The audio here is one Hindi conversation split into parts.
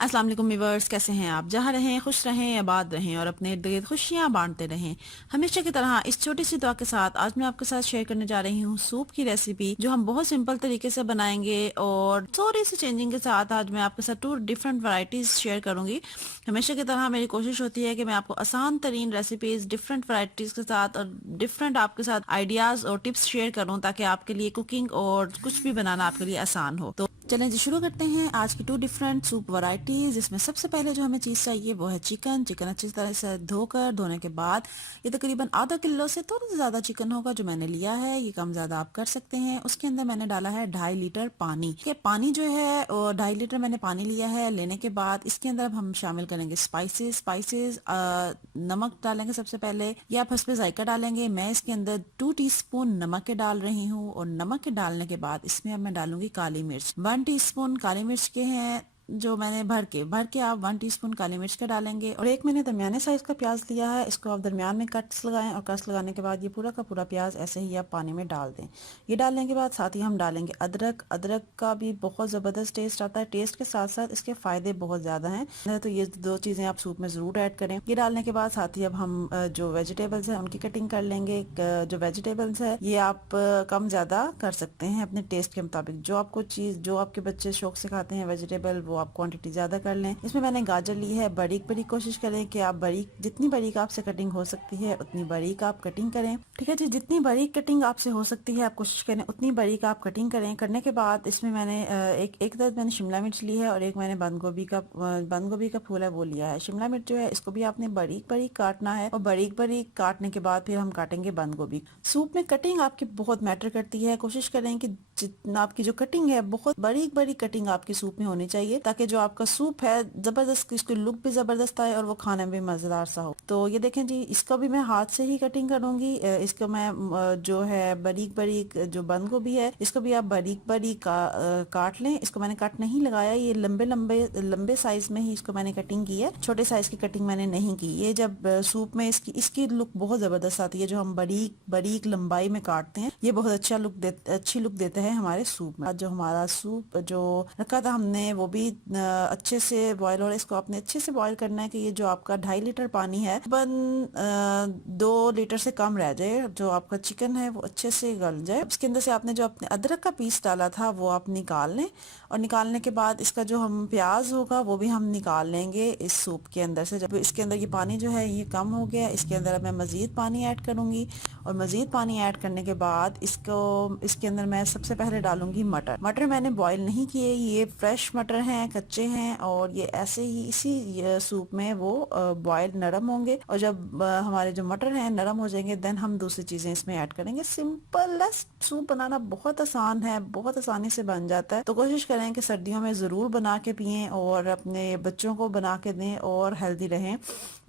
अस्सलाम वालेकुम व्यूअर्स, कैसे हैं आप? जहाँ रहें खुश रहें, आबाद रहें और अपने इर्द गिर्द खुशियाँ बांटते रहें। हमेशा की तरह इस छोटी सी दुआ के साथ आज मैं आपके साथ शेयर करने जा रही हूँ सूप की रेसिपी, जो हम बहुत सिंपल तरीके से बनाएंगे और थोड़ी सी चेंजिंग के साथ आज मैं आपके साथ 2 डिफरेंट वैरायटीज शेयर करूंगी। हमेशा की तरह मेरी कोशिश होती है कि मैं आपको आसान तरीन रेसिपीज डिफरेंट वैरायटीज के साथ और डिफरेंट आपके साथ आइडियाज और टिप्स शेयर करूँ, ताकि आपके लिए कुकिंग और कुछ भी बनाना आपके लिए आसान हो। तो चलें जी, शुरू करते हैं आज की 2 डिफरेंट सूप वैरायटीज। इसमें सबसे पहले जो हमें चीज़ चाहिए वो है चिकन। चिकन अच्छी तरह से धोने के बाद ये तकरीबन आधा किलो से थोड़ा सा ज़्यादा चिकन होगा जो मैंने लिया है। ये कम ज़्यादा आप कर सकते हैं। उसके अंदर मैंने डाला है 2.5 लीटर पानी। के पानी जो है 2.5 लीटर मैंने पानी लिया है। लेने के बाद इसके अंदर अब हम शामिल करेंगे स्पाइसेस। नमक डालेंगे सबसे पहले, या आप हस्बे जायका डालेंगे। मैं इसके अंदर 2 टीस्पून नमक के डाल रही हूँ और नमक के डालने के बाद इसमें अब मैं डालूंगी काली मिर्च। 1 टीस्पून काली मिर्च के हैं जो मैंने भर के आप 1 टीस्पून काली मिर्च का डालेंगे। और एक मैंने दरमियाने साइज का प्याज लिया है, इसको आप दरमियान में कट्स लगाएं और कट्स लगाने के बाद ये पूरा का पूरा प्याज ऐसे ही आप पानी में डाल दें। ये डालने के बाद साथ ही हम डालेंगे अदरक। अदरक का भी बहुत ज़बरदस्त टेस्ट आता है। टेस्ट के साथ साथ इसके फ़ायदे बहुत ज़्यादा हैं, तो ये 2 चीज़ें आप सूप में ज़रूर ऐड करें। ये डालने के बाद साथ ही अब हम जो वेजिटेबल्स हैं उनकी कटिंग कर लेंगे। जो वेजिटेबल्स है ये आप कम ज़्यादा कर सकते हैं अपने टेस्ट के मुताबिक। जो आपके बच्चे शौक से खाते हैं वेजिटेबल, वो आप क्वांटिटी ज्यादा कर लें। इसमें मैंने गाजर ली है। बारीक बारीक कोशिश करें कि आप जितनी बारीक आपसे कटिंग हो सकती है उतनी बारीक आप कटिंग करें। ठीक है जी, जितनी बारीक कटिंग आपसे हो सकती है आप कोशिश करें उतनी बारीक आप कटिंग करें। करने के बाद इसमें मैंने एक तरफ मैंने शिमला मिर्च ली है और एक मैंने बंद गोभी का फूल है वो लिया है। शिमला मिर्च जो है इसको भी आपने बारीक बारीक काटना है और बारीक बारीक काटने के बाद फिर हम काटेंगे बंद गोभी। सूप में कटिंग आपकी बहुत मैटर करती है। कोशिश करें कि जितना आपकी जो कटिंग है बहुत बारीक बारीक कटिंग आपकी सूप में होनी चाहिए, ताकि जो आपका सूप है जबरदस्त, इसकी लुक भी जबरदस्त आए और वो खाने में मजेदार सा हो। तो ये देखें जी, इसका भी मैं हाथ से ही कटिंग करूंगी। इसको मैं जो है बारीक बारीक जो बंद गोभी है इसको भी आप बारीक बारीक काट लें। इसको मैंने कट नहीं लगाया, ये लंबे लंबे लंबे साइज में ही इसको मैंने कटिंग की है। छोटे साइज की कटिंग मैंने नहीं की। ये जब सूप में इसकी लुक बहुत जबरदस्त आती है। जो हम बारीक बारीक लंबाई में काटते हैं ये बहुत अच्छी लुक देता है हमारे सूप में। जो हमारा सूप जो रखा था हमने वो भी अच्छे से बॉयल हो रहा है। इसको आपने अच्छे से बॉयल करना है कि ये जो आपका 2.5 लीटर पानी है 2 लीटर से कम रह जाए। जो आपका चिकन है वो अच्छे से गल जाए। इसके अंदर से आपने जो अपने अदरक का पीस डाला था वो आप निकाल लें और निकालने के बाद इसका जो हम प्याज होगा वो भी हम निकाल लेंगे इस सूप के अंदर से। जब इसके अंदर ये पानी जो है ये कम हो गया, इसके अंदर अब मैं मजीद पानी ऐड करूंगी और मजीद पानी ऐड करने के बाद इसके अंदर मैं सबसे पहले डालूंगी मटर। मटर मैंने बॉईल नहीं किए, ये फ्रेश मटर हैं, कच्चे हैं और ये ऐसे ही इसी सूप में वो बॉयल नरम होंगे। और जब हमारे जो मटर हैं नरम हो जाएंगे देन हम दूसरी चीजें इसमें ऐड करेंगे। सिंपल सूप बनाना बहुत आसान है, बहुत आसानी से बन जाता है। तो कोशिश करें कि सर्दियों में जरूर बना के पिएं और अपने बच्चों को बना के दें और हेल्दी रहें।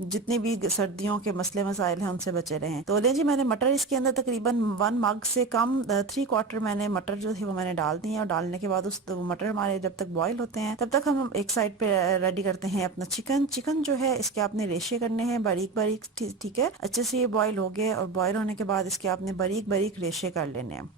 जितने भी सर्दियों के मसले मसाइल हैं उनसे बचे रहें। तो ले जी, मैंने मटर इसके अंदर तकरीबन 1 मग से कम 3/4 मैंने मटर जो थे वो मैंने डाल दिए। और डालने के बाद मटर हमारे जब तक बॉईल होते हैं तब तक हम एक साइड पे रेडी करते हैं अपना चिकन। चिकन जो है इसके आपने रेशे करने हैं बारीक बारीक। ठीक है, अच्छे से ये बॉईल हो गए और बॉईल होने के बाद इसके आपने बारीक बारीक रेशे कर लेने हैं।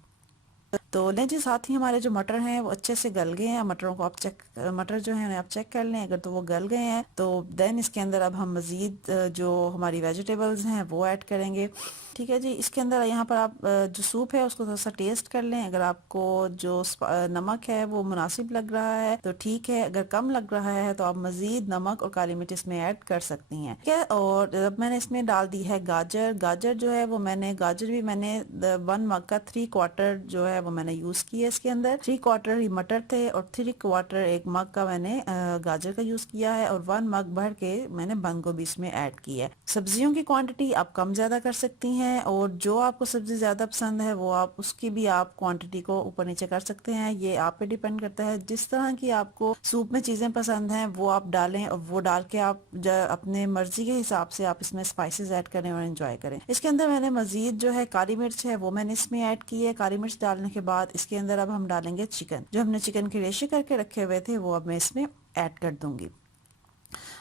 तो लें जी, साथ ही हमारे जो मटर हैं वो अच्छे से गल गए हैं। मटर जो है आप चेक कर लें, अगर तो वो गल गए हैं तो देन इसके अंदर अब हम मजीद जो हमारी वेजिटेबल्स हैं वो ऐड करेंगे। ठीक है जी, इसके अंदर यहाँ पर आप जो सूप है उसको थोड़ा सा टेस्ट कर लें। अगर आपको जो नमक है वो मुनासिब लग रहा है तो ठीक है, अगर कम लग रहा है तो आप मजीद नमक और काली मिर्च इसमें ऐड कर सकती हैं। ठीक है, और अब मैंने इसमें डाल दी है गाजर। गाजर जो है वो गाजर भी मैंने 1 मग का 3/4 जो है वो मैंने यूज किया। इसके अंदर 3/4 ही मटर थे और 3/4 1 मग का मैंने गाजर का यूज किया है और 1 मग भर के मैंने बंद गोभी इसमें ऐड की है। सब्जियों की क्वांटिटी आप कम ज्यादा कर सकती हैं और जो आपको सब्जी ज्यादा पसंद है वो आप उसकी भी आप क्वांटिटी को ऊपर नीचे कर सकते हैं। ये आप पे डिपेंड करता है। जिस तरह की आपको सूप में चीजें पसंद हैं वो आप डालें और वो डाल के आप अपने मर्जी के हिसाब से आप इसमें स्पाइसेस ऐड करें और एंजॉय करें। इसके अंदर मैंने मजीद जो है काली मिर्च है वो मैंने इसमें ऐड की है। काली मिर्च डालने के बाद इसके अंदर अब हम डालेंगे चिकन। जो हमने चिकन के रेशे करके रखे हुए थे वो अब मैं इसमें ऐड कर दूंगी।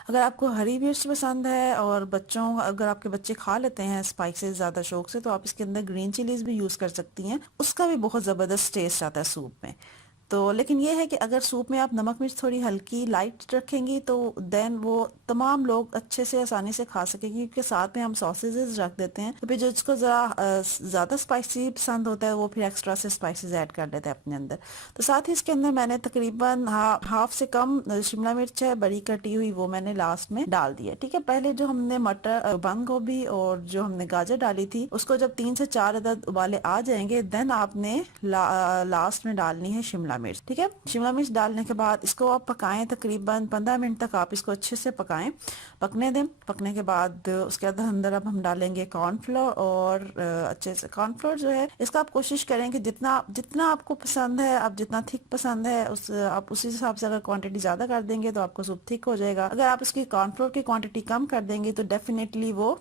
अगर आपको हरी मिर्च पसंद है और अगर आपके बच्चे खा लेते हैं स्पाइसेस ज्यादा शौक से तो आप इसके अंदर ग्रीन चिलीज भी यूज कर सकती हैं, उसका भी बहुत जबरदस्त टेस्ट आता है सूप में। तो लेकिन ये है कि अगर सूप में आप नमक मिर्च थोड़ी हल्की लाइट रखेंगी तो देन वो तमाम लोग अच्छे से आसानी से खा सकेंगे, क्योंकि साथ में हम सॉसेजेस रख देते हैं, तो फिर जिसको ज़रा ज़्यादा स्पाइसी पसंद होता है वो फिर एक्स्ट्रा से स्पाइसेस ऐड कर लेते हैं अपने अंदर। तो साथ ही इसके अंदर मैंने तकरीबन हाफ से कम शिमला मिर्च है बड़ी कटी हुई, वो मैंने लास्ट में डाल दी है। ठीक है, पहले जो हमने मटर बंद गोभी और जो हमने गाजर डाली थी उसको जब 3 से 4 अदद उबाले आ जाएंगे देन आपने लास्ट में डालनी है शिमला मिर्च। ठीक है, शिमला मिर्च डालने के बाद इसको आप पकाएं, तकरीबन 15 मिनट तक आप इसको अच्छे से पकाएं, पकने दें। पकने के बाद उसके अंदर अब हम डालेंगे कॉर्नफ्लोर, और अच्छे से कॉर्नफ्लोर जो है इसका आप कोशिश करें कि जितना जितना आपको पसंद है, आप जितना थिक पसंद है आप उसी हिसाब से अगर क्वांटिटी ज्यादा कर देंगे तो आपको सूप थिक हो जाएगा। अगर आप इसकी कॉर्नफ्लोर की क्वांटिटी कम कर देंगे तो डेफिनेटली वो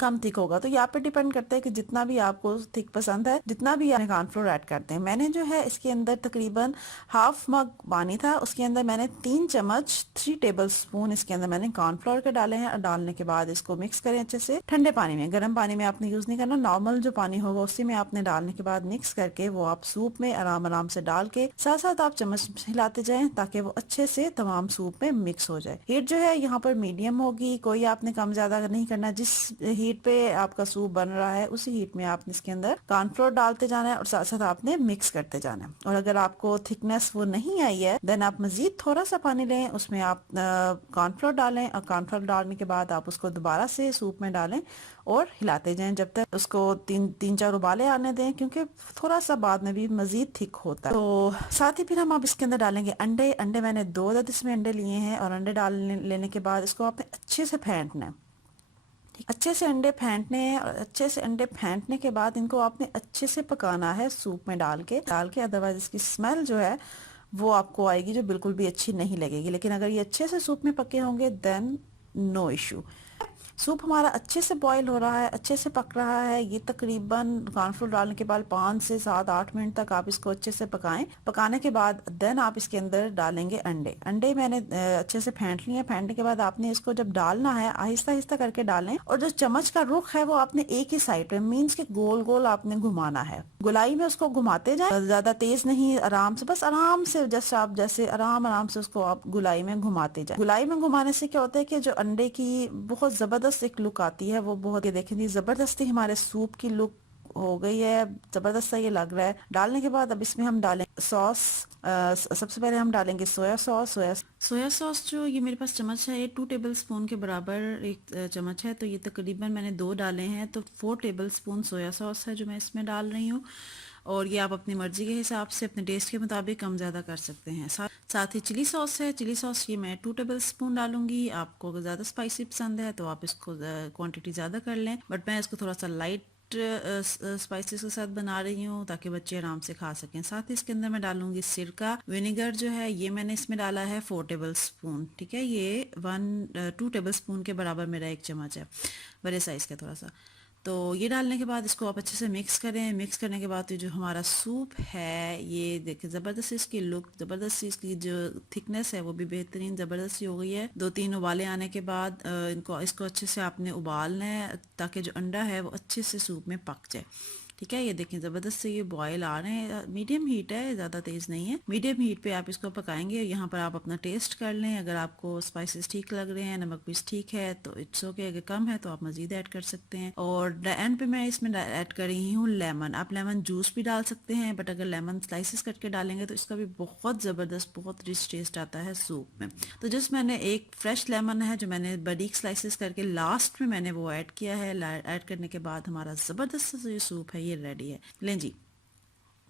कम थिक होगा। तो यहाँ पे डिपेंड करता है कि जितना भी आपको थिक पसंद है, जितना भी आप कॉर्नफ्लोर ऐड करते हैं। मैंने जो है इसके अंदर तकरीबन हाफ मग पानी था, उसके अंदर मैंने 3 चम्मच 3 टेबल स्पून इसके अंदर मैंने कॉर्नफ्लोर के डाले हैं। और डालने के बाद इसको मिक्स करें अच्छे से ठंडे पानी में, गर्म पानी में आपने यूज नहीं करना, नॉर्मल जो पानी होगा उसी में आपने डालने के बाद मिक्स करके वो आप सूप में आराम आराम से डाल के साथ साथ आप चम्मच हिलाते जाएं ताकि वो अच्छे से तमाम सूप में मिक्स हो जाए। हीट जो है यहाँ पर मीडियम होगी, कोई आपने कम ज्यादा नहीं करना। जिस हीट पे आपका सूप बन रहा है उसी हीट में आपने इसके अंदर कॉर्नफ्लोर डालते जाना है और साथ साथ आपने मिक्स करते जाना है। और अगर आपको थिकनेस वो नहीं आई है देन आप मजीद थोड़ा सा पानी लें, उसमें आप कॉर्नफ्लोर डालें और कॉर्नफ्लोर डालने के बाद आप उसको दोबारा से सूप में डालें और हिलाते जाएं जब तक उसको 3-4 उबाले आने दें, क्योंकि थोड़ा सा बाद में भी मजीद थिक होता है। तो साथ ही फिर हम अब इसके अंदर डालेंगे अंडे। अंडे मैंने 2 अदद इसमें अंडे लिए हैं और अंडे लेने के बाद इसको आपने अच्छे से फेंटना है। अच्छे से अंडे फेंटने हैं और अच्छे से अंडे फेंटने के बाद इनको आपने अच्छे से पकाना है सूप में डाल के अदरवाइज इसकी स्मेल जो है वो आपको आएगी जो बिल्कुल भी अच्छी नहीं लगेगी। लेकिन अगर ये अच्छे से सूप में पके होंगे देन नो इशू। सूप हमारा अच्छे से बॉईल हो रहा है, अच्छे से पक रहा है। ये तकरीबन कॉर्नफ्लोर डालने के बाद 5 से 7-8 मिनट तक आप इसको अच्छे से पकाएं। पकाने के बाद देन आप इसके अंदर डालेंगे अंडे। अंडे मैंने अच्छे से फेंट लिए। फेंटने के बाद आपने इसको जब डालना है आहिस्ता आहिस्ता करके डालें और जो चम्मच का रुख है वो आपने एक ही साइड पे मीन्स के गोल गोल आपने घुमाना है। गुलाई में उसको घुमाते जाए, ज्यादा तेज नहीं, आराम से, बस आराम से जैसे आप जैसे आराम आराम से उसको आप गुलाई में घुमाते जाए। गुलाई में घुमाने से क्या होता है कि जो अंडे की बहुत जबरदस्त एक लुक आती है वो बहुत, ये देखें जबरदस्ती हमारे सूप की लुक हो गई है, जबरदस्त सा ये लग रहा है। डालने के बाद अब इसमें हम डालेंगे सॉस। सबसे पहले हम डालेंगे सोया सॉस। सोया सॉस जो ये मेरे पास चम्मच है ये 2 टेबल स्पून के बराबर एक चम्मच है, तो ये तकरीबन मैंने 2 डाले हैं, तो 4 टेबल स्पून सोया सॉस है जो मैं इसमें डाल रही हूँ। और ये आप अपनी मर्जी के हिसाब से अपने टेस्ट के मुताबिक कम ज़्यादा कर सकते हैं। साथ ही चिली सॉस है। चिली सॉस ये मैं 2 टेबल स्पून डालूंगी। आपको अगर ज़्यादा स्पाइसी पसंद है तो आप इसको क्वांटिटी ज़्यादा कर लें, बट मैं इसको थोड़ा सा लाइट स्पाइसेस के साथ बना रही हूँ ताकि बच्चे आराम से खा सकें। साथ ही इसके अंदर मैं डालूंगी सिरका। विनेगर जो है ये मैंने इसमें डाला है 4 टेबल स्पून। ठीक है, ये 2 टेबल स्पून के बराबर मेरा एक चम्मच है, बड़े साइज का थोड़ा सा। तो ये डालने के बाद इसको आप अच्छे से मिक्स करें। मिक्स करने के बाद जो हमारा सूप है ये देखिए ज़बरदस्त इसकी लुक, ज़बरदस्त इसकी जो थिकनेस है वो भी बेहतरीन ज़बरदस्त हो गई है। 2-3 उबाले आने के बाद इसको अच्छे से आपने उबालना है ताकि जो अंडा है वो अच्छे से सूप में पक जाए। ठीक है, ये देखें ज़बरदस्त से ये बॉयल आ रहे हैं। मीडियम हीट है, ज़्यादा तेज़ नहीं है, मीडियम हीट पे आप इसको पकाएंगे। यहाँ पर आप अपना टेस्ट कर लें, अगर आपको स्पाइसेस ठीक लग रहे हैं, नमक मिर्च ठीक है तो इट्स ओके, अगर कम है तो आप मज़ीद ऐड कर सकते हैं। और एंड पे मैं इसमें ऐड कर रही हूँ लेमन। आप लेमन जूस भी डाल सकते हैं, बट अगर लेमन स्लाइसिस करके डालेंगे तो इसका भी बहुत ज़बरदस्त, बहुत रिच टेस्ट आता है सूप में। तो जस्ट मैंने एक फ्रेश लेमन है जो मैंने बारीक स्लाइसिस करके लास्ट में मैंने वो ऐड किया है। ऐड करने के बाद हमारा ज़बरदस्त जो सूप है ये रेडी है। लें जी,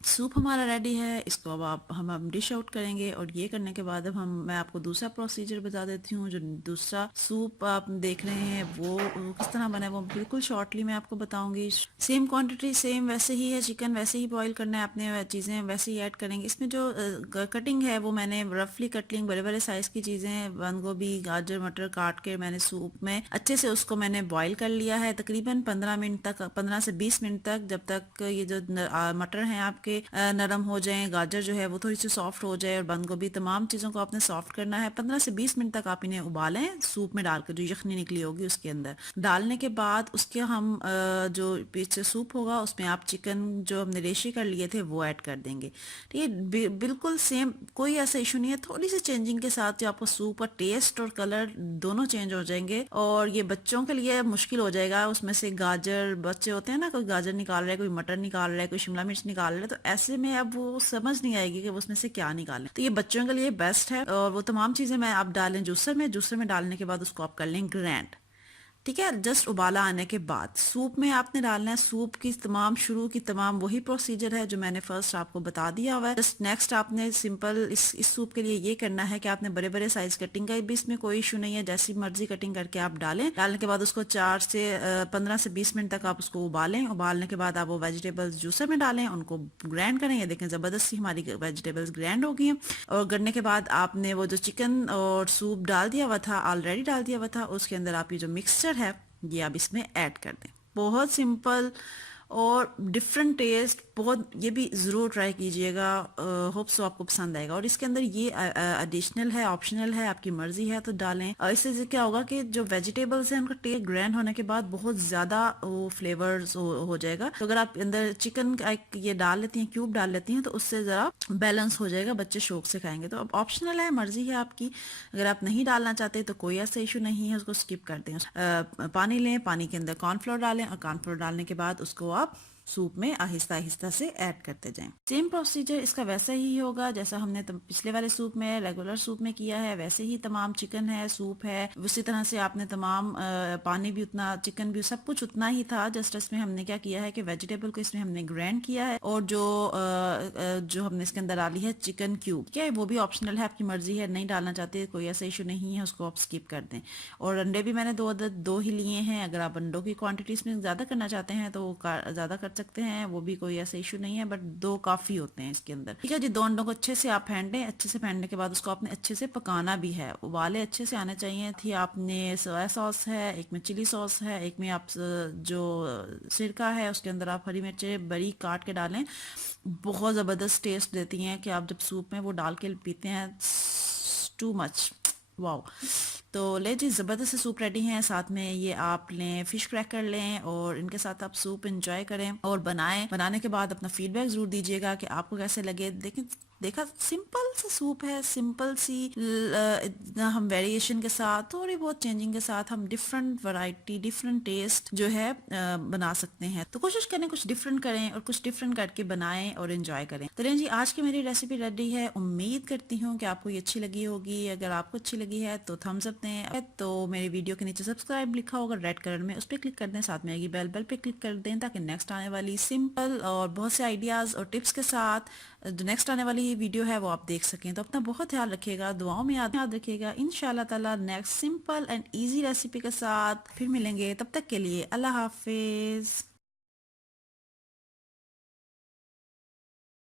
सूप हमारा रेडी है। इसको अब हम डिश आउट करेंगे और ये करने के बाद अब मैं आपको दूसरा प्रोसीजर बता देती हूँ। जो दूसरा सूप आप देख रहे हैं वो किस तरह बना है वो बिल्कुल शॉर्टली मैं आपको बताऊंगी। सेम क्वांटिटी सेम वैसे ही है, चिकन वैसे ही बॉईल करना है, आपने चीज़ें वैसे ही ऐड करेंगे। इसमें जो कटिंग है वो मैंने रफली कटिंग बड़े बड़े साइज़ की चीज़ें, बंद गोभी, गाजर, मटर काट के मैंने सूप में अच्छे से उसको मैंने बॉईल कर लिया है तकरीबन 15 मिनट तक, 15 से 20 मिनट तक, जब तक ये जो मटर हैं आपके आपके नरम हो जाए, गाजर जो है वो थोड़ी सी सॉफ्ट हो जाए और बंद गोभी, तमाम चीज़ों को आपने सॉफ्ट करना है। 15 से 20 मिनट तक आप इन्हें उबालें सूप में डालकर, जो यखनी निकली होगी उसके अंदर डालने के बाद उसके हम जो पीछे सूप होगा उसमें आप चिकन जो हमने रेशे कर लिए थे वो ऐड कर देंगे। ठीक है, बिल्कुल सेम, कोई ऐसा इशू नहीं है। थोड़ी सी चेंजिंग के साथ जो आपको सूप का टेस्ट और कलर दोनों चेंज हो जाएंगे और ये बच्चों के लिए मुश्किल हो जाएगा। उसमें से गाजर, बच्चे होते हैं ना, कोई गाजर निकाल रहा है, कोई मटर निकाल रहा है, कोई शिमला मिर्च निकाल रहा है, तो ऐसे में अब वो समझ नहीं आएगी कि वो उसमें से क्या निकालें। तो ये बच्चों के लिए बेस्ट है। और वो तमाम चीज़ें मैं आप डालें जूसर में डालने के बाद उसको आप कर लें ग्राइंड। ठीक है, जस्ट उबाला आने के बाद सूप में आपने डालना है। सूप की तमाम शुरू की तमाम वही प्रोसीजर है जो मैंने फर्स्ट आपको बता दिया हुआ है। जस्ट नेक्स्ट आपने सिंपल इस सूप के लिए ये करना है कि आपने बड़े बड़े साइज कटिंग का भी इसमें कोई इशू नहीं है, जैसी मर्जी कटिंग करके आप डालें। डालने के बाद उसको 15 से 20 मिनट तक आप उसको उबालें। उबालने के बाद आप वो वेजिटेबल्स जूसर में डालें, उनको ग्राइंड करें। ये देखें ज़बरदस्ती हमारी वेजिटेबल्स ग्राइंड हो गई हैं। और गड़ने के बाद आपने वो जो चिकन और सूप डाल दिया हुआ था, ऑलरेडी डाल दिया हुआ था, उसके अंदर आप ये जो मिक्सचर है ये आप इसमें ऐड कर दें। बहुत सिंपल और डिफरेंट टेस्ट, बहुत, ये भी ज़रूर ट्राई कीजिएगा। होप सो आपको पसंद आएगा। और इसके अंदर ये एडिशनल है, ऑप्शनल है, आपकी मर्जी है तो डालें। इससे क्या होगा कि जो वेजिटेबल्स हैं उनका टेस्ट ग्रैंड होने के बाद बहुत ज़्यादा वो फ्लेवर्स हो जाएगा। तो अगर आप अंदर चिकन का ये डाल लेती हैं, क्यूब डाल लेती हैं, तो उससे ज़रा बैलेंस हो जाएगा, बच्चे शौक से खाएंगे। तो अब ऑप्शनल है, मर्जी है आपकी। अगर आप नहीं डालना चाहते तो कोई ऐसा इशू नहीं है, उसको स्किप कर दें। पानी लें, पानी के अंदर कॉर्नफ्लोर डालें और कॉर्नफ्लोर डालने के बाद उसको आप सूप में आहिस्ता आहिस्ता से ऐड करते जाएं। सेम प्रोसीजर इसका वैसा ही होगा जैसा हमने पिछले वाले सूप में, रेगुलर सूप में किया है, वैसे ही तमाम चिकन है, सूप है, उसी तरह से आपने तमाम पानी भी उतना, चिकन भी, सब कुछ उतना ही था। जस्ट इसमें हमने क्या किया है कि वेजिटेबल को इसमें हमने ग्राइंड किया है और जो हमने इसके अंदर डाली है चिकन क्यूब, क्या है वो भी ऑप्शनल है, आपकी मर्जी है, नहीं डालना चाहते कोई ऐसा इशू नहीं है, उसको आप स्किप कर दें। और अंडे भी मैंने दो ही लिए हैं। अगर आप अंडों की क्वांटिटी इसमें ज़्यादा करना चाहते हैं तो ज़्यादा कर सकते हैं, वो भी कोई ऐसा इशू नहीं है, बट 2 काफ़ी होते हैं इसके अंदर। ठीक है जी, 2 अंडों को अच्छे से आप फेंटें। अच्छे से फेंटने के बाद उसको आपने अच्छे से पकाना भी है, उबाले अच्छे से आने चाहिए थी। आपने सोया सॉस है, एक में चिली सॉस है, एक में आप जो सिरका है उसके अंदर आप हरी मिर्चें बारीक काट के डालें। बहुत ज़बरदस्त टेस्ट देती हैं कि आप जब सूप में वो डाल के पीते हैं, टू मच, वाओ। तो ले जी, ज़बरदस्त से सूप रेडी हैं। साथ में ये आप लें फिश क्रैकर लें और इनके साथ आप सूप एंजॉय करें और बनाएं। बनाने के बाद अपना फीडबैक ज़रूर दीजिएगा कि आपको कैसे लगे। देखा सिंपल सा सूप है, सिंपल सी हम वेरिएशन के साथ, थोड़ी बहुत चेंजिंग के साथ हम डिफरेंट वैरायटी, डिफरेंट टेस्ट जो है बना सकते हैं। तो कोशिश करें कुछ डिफरेंट करें और कुछ डिफरेंट करके बनाएं और एंजॉय करें। तो जी, आज की मेरी रेसिपी रेडी है। उम्मीद करती हूँ कि आपको ये अच्छी लगी होगी। अगर आपको अच्छी लगी है तो थम्स अप दें। तो मेरे वीडियो के नीचे सब्सक्राइब लिखा होगा रेड कलर में, उस पर क्लिक कर दें। साथ में आएगी बेल पे क्लिक कर दें ताकि नेक्स्ट आने वाली सिंपल और बहुत से आइडियाज़ और टिप्स के साथ जो नेक्स्ट आने वाली वीडियो है वो आप देख सकें। तो अपना बहुत ख्याल रखिएगा, दुआओं में याद रखिएगा। इंशाल्लाह ताला next simple and easy recipe के साथ फिर मिलेंगे। तब तक के लिए अल्लाह हाफिज।